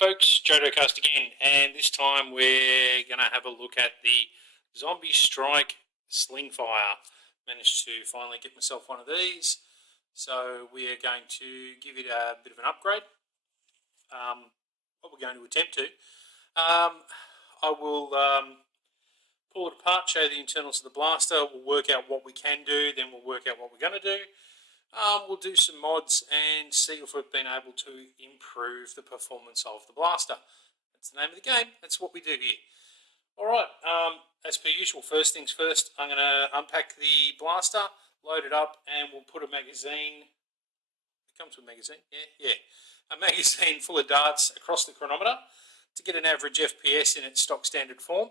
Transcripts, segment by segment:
folks, JodoCast again, and this time we're going to have a look at the Zombie Strike Slingfire. Managed to finally get myself one of these, so we are going to give it a bit of an upgrade. What we're going to attempt to, I will pull it apart, show the internals of the blaster, we'll work out what we can do, then we'll work out what we're going to do. We'll do some mods and see if we've been able to improve the performance of the blaster. That's the name of the game. That's what we do here. Alright, as per usual, first things first, I'm going to unpack the blaster, load it up, and we'll put a magazine. It comes with a magazine, yeah. A magazine full of darts across the chronometer to get an average FPS in its stock standard form.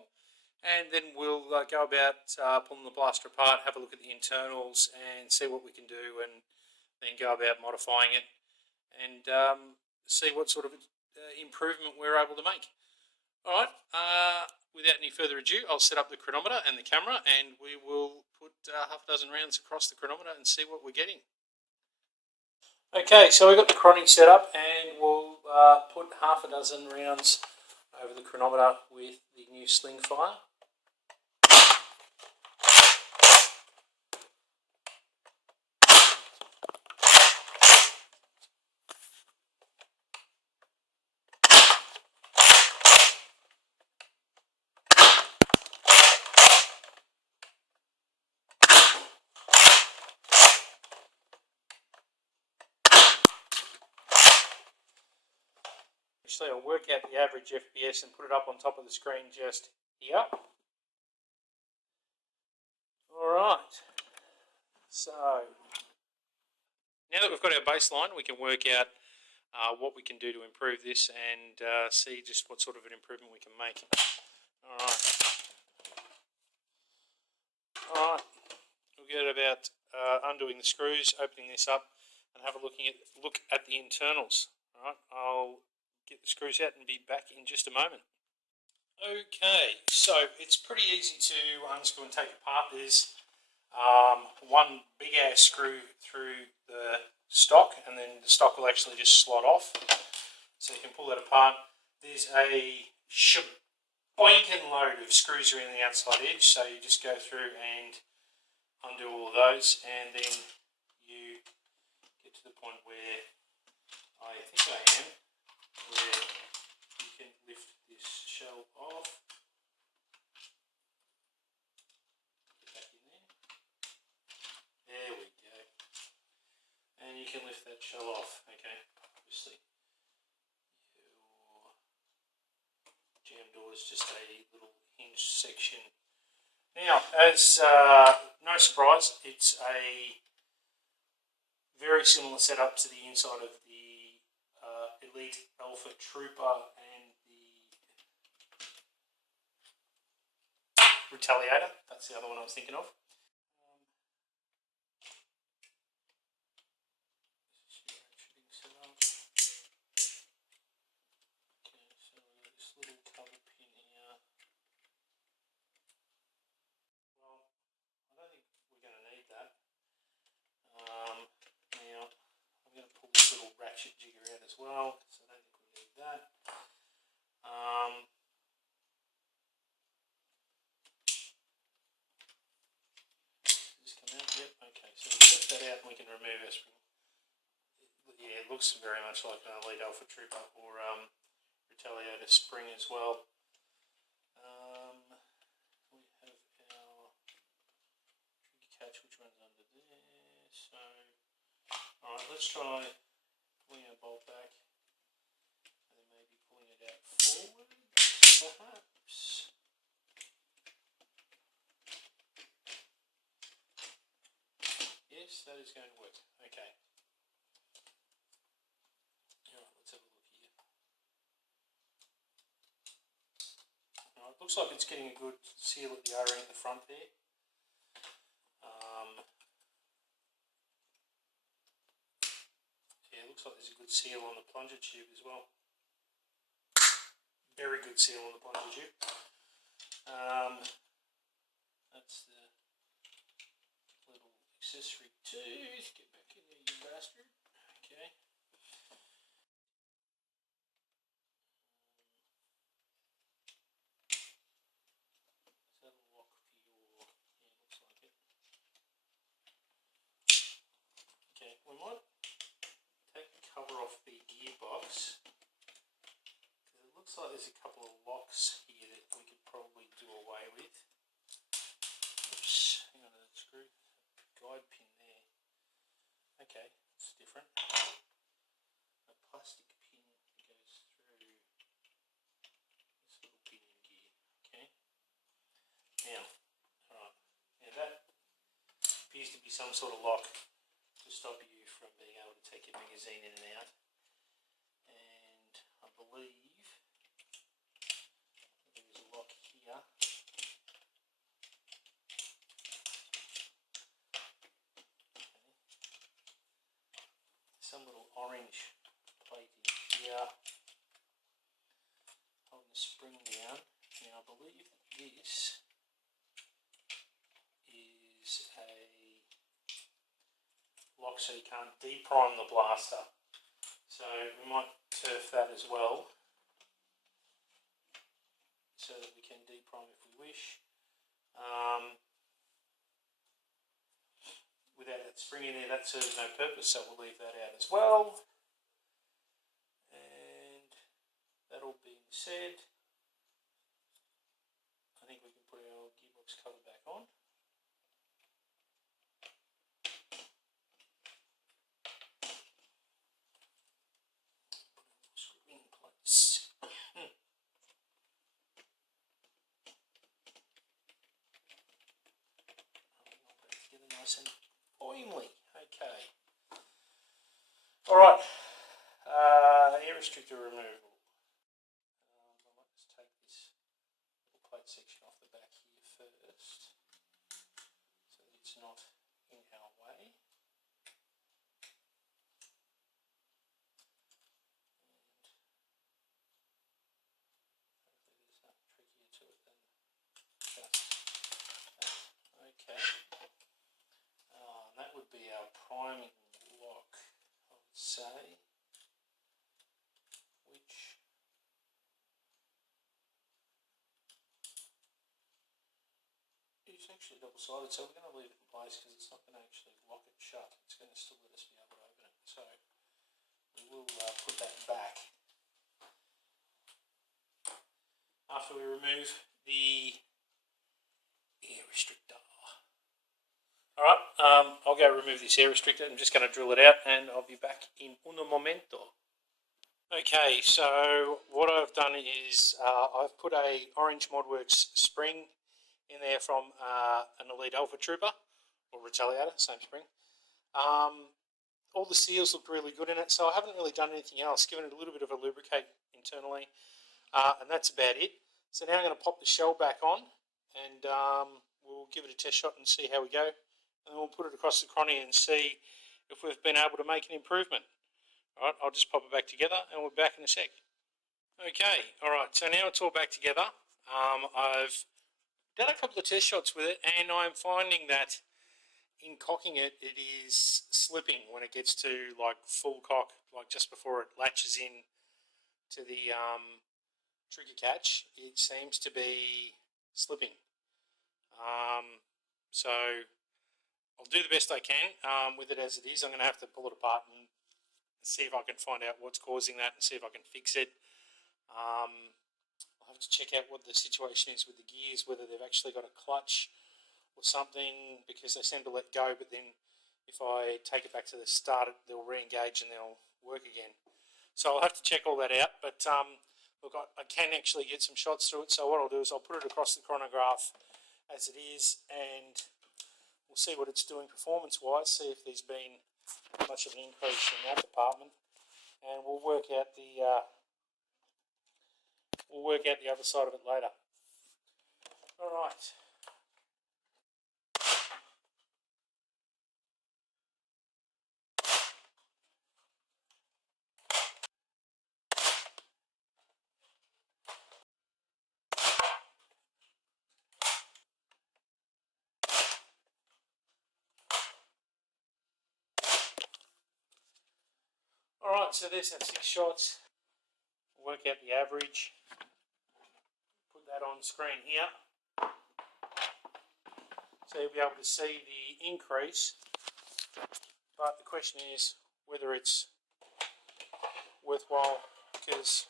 And then we'll go about pulling the blaster apart, have a look at the internals and see what we can do, and then go about modifying it and see what sort of improvement we're able to make. Alright, without any further ado, I'll set up the chronometer and the camera, and we will put half a dozen rounds across the chronometer and see what we're getting. Okay, so we've got the chrono set up, and we'll put half a dozen rounds over the chronometer with the new Slingfire. Actually, I'll work out the average FPS and put it up on top of the screen just here. Alright, so now that we've got our baseline, we can work out what we can do to improve this and see just what sort of an improvement we can make. Alright, we'll get about undoing the screws, opening this up, and have a look at the internals. Alright, I'll get the screws out and be back in just a moment. Okay, so it's pretty easy to unscrew and take apart. There's one big ass screw through the stock, and then the stock will actually just slot off, so you can pull that apart. There's a sheboinking load of screws around the outside edge, so you just go through and undo all of those, and then you get to the point where I think I am, where you can lift this shell off. Get back in there. There we go. And you can lift that shell off. Okay, obviously your jam door is just a little hinged section. Now, as no surprise, it's a very similar setup to the inside of the Elite Alpha Trooper and the Retaliator. That's the other one I was thinking of. This is your shooting setup. Okay, so we've got this little cover pin here. Well, I don't think we're going to need that. Now, I'm going to pull this little ratchet jigger out as well, because I don't think we need that. Does this come out? Yep, okay, so we can lift that out and we can remove our spring. Yeah, it looks very much like an Elite Alpha Trooper or Retaliator spring as well. We have our trigger catch, which runs under there, so alright, let's try pulling our bolt back and then maybe pulling it out forward, perhaps. Yes, that is going to work. Okay. Alright, let's have a look here. Alright, looks like it's getting a good seal of the O-ring at the front there. Yeah, it looks like there's a good seal on the plunger tube as well. Very good seal on the plunger tube. That's the little accessory tooth. Get back in there, you bastard. Okay. okay, it's different. A plastic pin that goes through this little pinion gear. Okay. Now, alright. Now that appears to be some sort of lock to stop you from being able to take your magazine in and out. And I believe there's a lock here. Some little orange plate in here holding the spring down. Now I believe that this is a lock so you can't deprime the blaster. So we might turf that as well so that we can deprime if we wish. Without that spring in there, that serves no purpose, so we'll leave that out as well. And that all being said, I think we can put our gearbox cover back on. Screw in place. Together nice and oily. Okay. Alright. Air restrictor removal. I might just take this little plate section off the back here first so that it's not in our way. Okay, that would be our priming lock, I would say, which is actually double-sided, so we're going to leave it in place because it's not going to actually lock it shut. It's going to still let us be able to open it, so we will put that back after we remove the air restrictor. Alright, I'll go remove this air restrictor. I'm just going to drill it out and I'll be back in un momento. Okay, so what I've done is I've put a orange Modworks spring in there from an Elite Alpha Trooper, or Retaliator, same spring. All the seals look really good in it, so I haven't really done anything else, given it a little bit of a lubricate internally, and that's about it. So now I'm going to pop the shell back on and we'll give it a test shot and see how we go. And then we'll put it across the chrony and see if we've been able to make an improvement. Alright, I'll just pop it back together and we're back in a sec. Okay, alright, so now it's all back together. I've done a couple of test shots with it and I'm finding that in cocking it, it is slipping when it gets to like full cock, like just before it latches in to the trigger catch. It seems to be slipping. So I'll do the best I can with it as it is. I'm going to have to pull it apart and see if I can find out what's causing that and see if I can fix it. I'll have to check out what the situation is with the gears, whether they've actually got a clutch or something, because they seem to let go, but then if I take it back to the start, they'll re-engage and they'll work again. So I'll have to check all that out, but look, I can actually get some shots through it, so what I'll do is I'll put it across the chronograph as it is and we'll see what it's doing performance-wise, see if there's been much of an increase in that department, and we'll work out the other side of it later. All right. Alright, so there's our 6 shots. We'll work out the average. Put that on screen here. So you'll be able to see the increase. But the question is whether it's worthwhile, because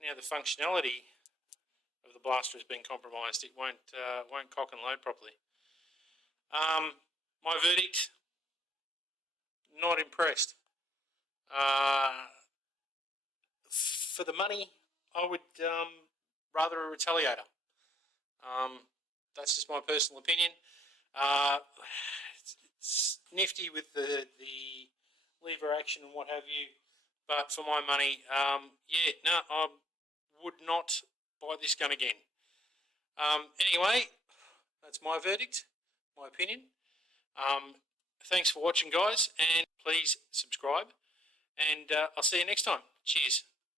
now the functionality of the blaster has been compromised. It won't cock and load properly. My verdict, not impressed. For the money, I would rather a retaliator. That's just my personal opinion. It's nifty with the lever action and what have you, but for my money, yeah, no, I would not buy this gun again. Anyway, that's my verdict, my opinion. Thanks for watching, guys, and please subscribe, and I'll see you next time. Cheers.